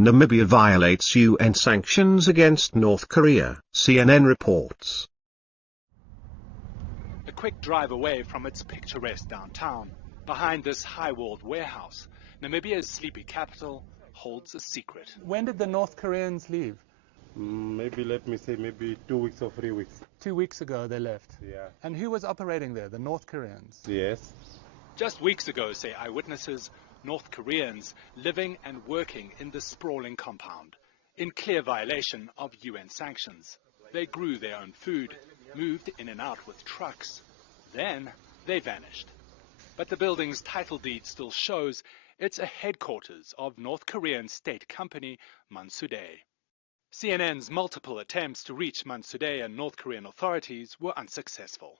Namibia violates UN sanctions against North Korea, CNN reports. A quick drive away from its picturesque downtown, behind this high-walled warehouse, Namibia's sleepy capital holds a secret. When did the North Koreans leave? Maybe, let me say, maybe 2 weeks or 3 weeks. 2 weeks ago they left. Yeah. And who was operating there? The North Koreans? Yes. Just weeks ago, say eyewitnesses, North Koreans living and working in the sprawling compound, in clear violation of UN sanctions. They grew their own food, moved in and out with trucks. Then they vanished. But the building's title deed still shows it's a headquarters of North Korean state company Mansudae. CNN's multiple attempts to reach Mansudae and North Korean authorities were unsuccessful.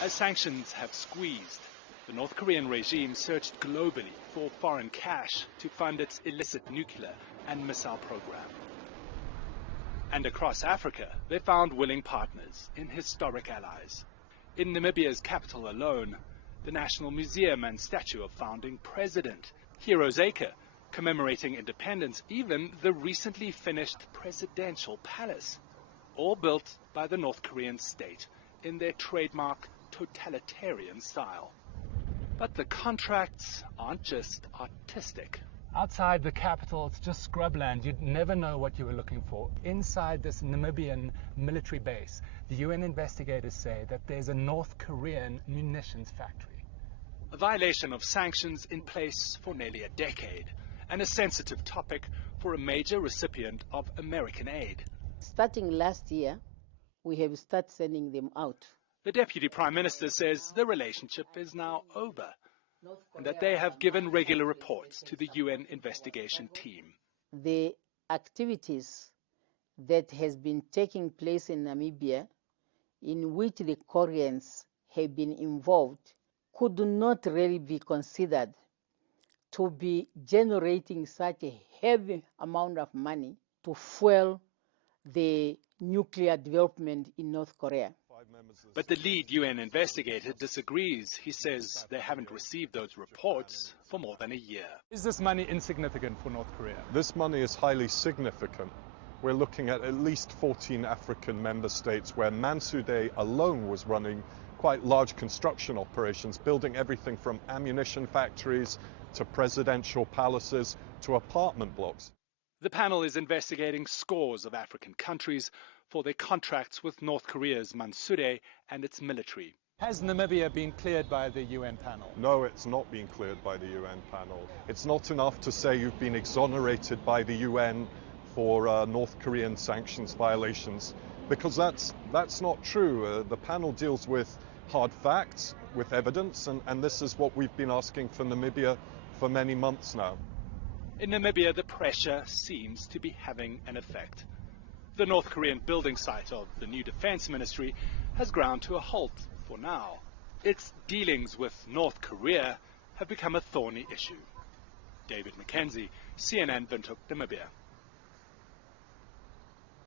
As sanctions have squeezed, the North Korean regime searched globally for foreign cash to fund its illicit nuclear and missile program. And across Africa, they found willing partners in historic allies. In Namibia's capital alone, the National Museum and statue of founding president, Heroes Acre, commemorating independence, even the recently finished presidential palace, all built by the North Korean state in their trademark totalitarian style. But the contracts aren't just artistic. Outside the capital, it's just scrubland. You'd never know what you were looking for. Inside this Namibian military base, the UN investigators say that there's a North Korean munitions factory. A violation of sanctions in place for nearly a decade, and a sensitive topic for a major recipient of American aid. Starting last year, we have started sending them out. The Deputy Prime Minister says the relationship is now over, and that they have given regular reports to the UN investigation team. The activities that has been taking place in Namibia, in which the Koreans have been involved, could not really be considered to be generating such a heavy amount of money to fuel the nuclear development in North Korea. But the lead UN investigator disagrees. He says they haven't received those reports for more than a year. Is this money insignificant for North Korea? This money is highly significant. We're looking at least 14 African member states where Mansudae alone was running quite large construction operations, building everything from ammunition factories to presidential palaces to apartment blocks. The panel is investigating scores of African countries for their contracts with North Korea's Mansudae and its military. Has Namibia been cleared by the UN panel? No, it's not been cleared by the UN panel. It's not enough to say you've been exonerated by the UN for North Korean sanctions violations, because that's not true. The panel deals with hard facts, with evidence, and this is what we've been asking for Namibia for many months now. In Namibia, the pressure seems to be having an effect. The North Korean building site of the new defense ministry has ground to a halt for now. Its dealings with North Korea have become a thorny issue. David Mackenzie, CNN Windhoek, Namibia.